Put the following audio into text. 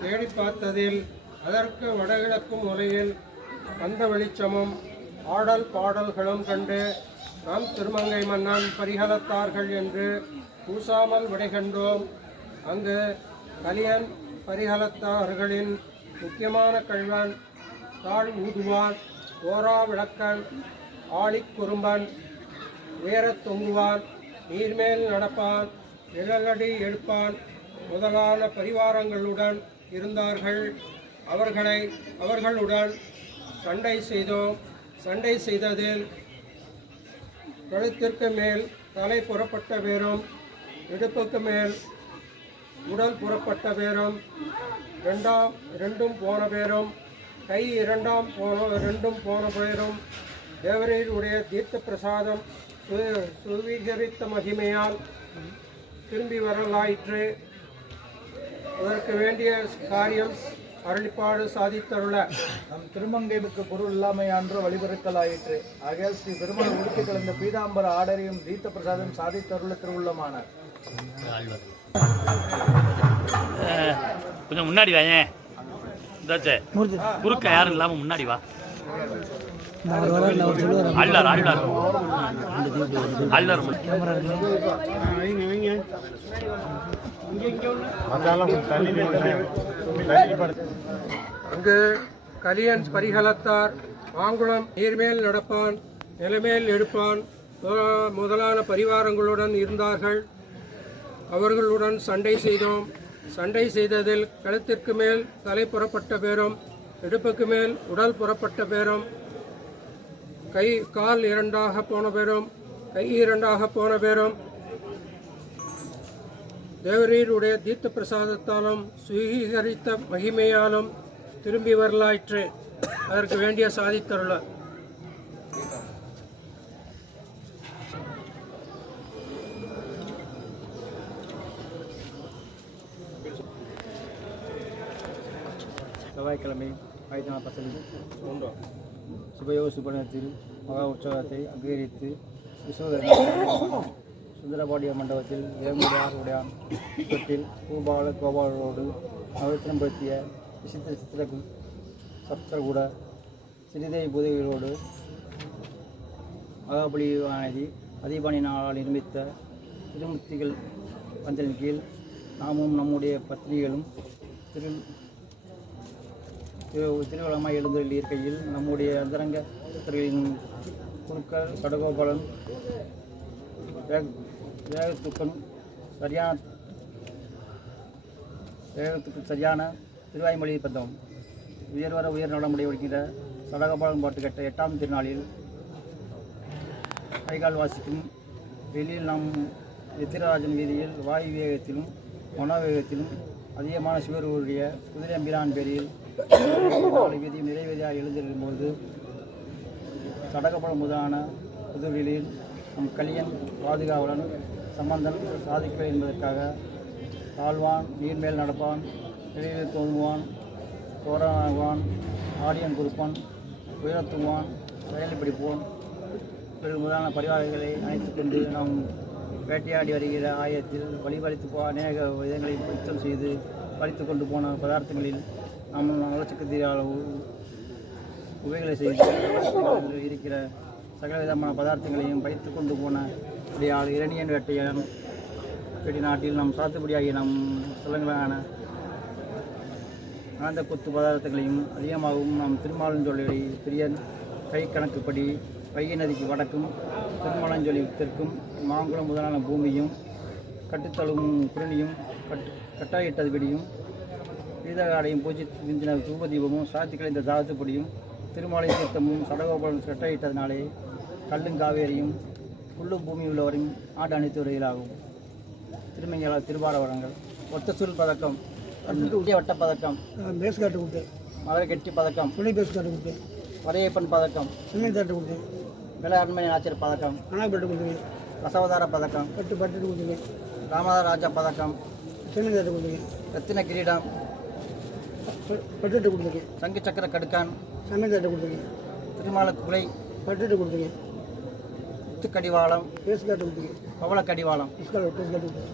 தேடி பார்த்ததில் அதற்கு வடகிழக்கு மூலையில் அந்த வெளிச்சமும் ஆடல் பாடல்களும் கண்டு நாம் திருமங்கை மன்னன் பரிகலத்தார்கள் என்று கூசாமல் விடைகண்டோம். அங்கு கலியன் பரிகலத்தார்களின் முக்கியமான கல்வன் தாழ் ஊதுவான், ஓரா விளக்கன், ஆழிக் குறும்பன், உயரத் தொங்குவான், நீர்மேல் நடப்பான், நிழலடி எடுப்பான் முதலான பரிவாரங்களுடன் இருந்தார்கள். அவர்களுடன் சண்டை செய்தோம். சண்டை செய்ததில் கழுத்திற்கு மேல் தலை புறப்பட்ட பேரும், இடுப்புக்கு மேல் உடல் புறப்பட்ட பேரும், ரெண்டும் போன பேரும், கை ரெண்டும் போன பேரும் தேவரீருடைய தீர்த்த பிரசாதம் சுவீகரித்த மகிமையால் திரும்பி வரலாயிற்று. அதற்கு வேண்டிய காரியம் அருளிப்பாடு சாதித்தருள நம் திருமங்கைக்கு பொருள் இல்லாமையான்று வழிபெருக்கலாயிற்று. ஆகையால் ஸ்ரீ பெருமாள் உடுத்தி கலந்த பீதாம்பர ஆடரையும் தீர்த்த பிரசாதம் சாதித்தருள திருவுள்ளமானார். கொஞ்சம் முன்னாடி வாங்க, குறுக்க யாரும் இல்லாம முன்னாடி வா. அங்கு கலியன் பரிகலத்தார் மாங்குளம் நீர்மேல் நடப்பான், நிலமேல் எடுப்பான் முதலான பரிவாரங்களுடன் இருந்தார்கள். அவர்களுடன் சண்டை செய்தோம். சண்டை செய்ததில் கழுத்திற்கு மேல் தலை புறப்பட்ட பேரும், இடுப்புக்கு மேல் உடல் புறப்பட்ட பேரும், கால் இரண்டாக போன பேரும், கை இரண்டாக போன பேரும் தேவரீருடைய தீர்த்த பிரசாதத்தாலும் சுவீகரித்த மகிமையாலும் திரும்பி வரலாயிற்று. அதற்கு வேண்டிய சாதித்தருள செவ்வாய்க்கிழமை ஆயுதநாள் பசங்க சுபயோக சுபனத்தில் மகா உற்சவத்தை அங்கீகரித்து சுந்தரபாடிய மண்டபத்தில் இளங்குடியாருடையான் வீட்டில் பூபால கோபாலோடு நவரத்தினப்படுத்திய விசித்திர சப்தகூட சிறிதை பூதைகளோடு மகாபலியானதி அதிபாணினால் நிர்மித்த திருமூர்த்திகள் பந்தலின் கீழ் நாமும் நம்முடைய பத்னிகளும் திருவளமாய் எழுந்தருள் இருக்கையில் நம்முடைய அந்தரங்க பக்தர்களின் குருக்கள் கடகோபாலன் வேகத்துக்கு சரியான திருவாய்மொழி பந்தம் உயர்வர உயர் நலமுடைய ஒடுக்கின்ற சடகோபாலன் பாட்டு கேட்ட 8ஆம் திருநாளில் கைகால் வாசிக்கும் வெளியில் நாம் எத்திரராஜன் வீதியில் வாயு வேகத்திலும் மனோவேகத்திலும் அதிகமான சிவருடைய குதிரை அம்பிரான் பேரில் 4 விதி நிறைவேதியாக எழுந்திருக்கும்போது சடகப்பட முதலான புதுவெளியில் நம் கலியன் பாதுகாவலன் சம்பந்தன் சாதிக்க என்பதற்காக தாழ்வான் நீர்மேல் நடப்பான் நிலையில் தோன்றுவான் தோரணாகுவான் ஆடியன் கொடுப்பான் உயரத்துவான் வயலில் பிடிப்போன் முதலான பரிவாரங்களை அணைத்து கொண்டு நாம் வேட்டையாடி வருகிற ஆயத்தில் வழிபறித்து அநேக விதங்களை பிடித்தம் செய்து பறித்து கொண்டு போன பதார்த்தங்களில் நாம் நலச்சக்கத்தியால் உவைகளை செய்து இருக்கிற சகல விதமான பதார்த்தங்களையும் பறித்து கொண்டு போன அப்படியால் இரணியன் வேட்டையான் வேட்டி நாட்டில் நம் சாத்துப்படியாகிய நம் சிலங்களான ஆனந்த கொத்து பதார்த்தங்களையும் அதிகமாகவும் நாம் திருமாலஞ்சொல்லை பிரியன் கை கணக்குப்படி வைகை நதிக்கு வடக்கும் திருமாலஞ்சொலி தெற்கும் மாங்குளம் முதலான பூமியும் கட்டுத்தழும் குருணியும் கட்டாயிட்டதுபடியும் வீதகாடையும் பூஜை விந்தின தூபதீபமும் சாத்தி கலைந்த தாத்துப்படியும் திருமாலை தீர்த்தமும் சடகோபுரம் கட்டாயிட்டதினாலே கல்லும் காவேரியும் புல்லும் பூமி உள்ளவரையும் ஆடு அனைத்து வரையிலாகும் திருமங்களால் திருவாரவரங்கள் ஒத்த சுருள் பதக்கம் வட்ட பதக்கம் பேசுகாட்டு கொடுத்து மதுரை கெட்டி பதக்கம் துணை பேசுகாட்டு கொடுத்து வரையப்பன் பதக்கம் சின்ன தாட்டு கொடுத்து விலை அண்மை ஆச்சர் பதக்கம் அனாப்பட்டு கொடுத்துங்க ரசவதார பதக்கம் பட்டு கொடுத்துங்க ராமதார ராஜா பதக்கம் சின்ன தாட்டு கொடுத்துங்க ரத்தின கிரீடம் பட்டு கொடுத்துங்க சங்கு சக்கர கடுக்கான் சன்ன தாட்டு கொடுத்துங்க திருமால குலை பட்டு கொடுத்துங்க முத்துக்கடிவாளம் பேசுகாட்டு கொடுத்துங்க பவள கடிவாளம் பேசுகாட்டு கொடுத்துங்க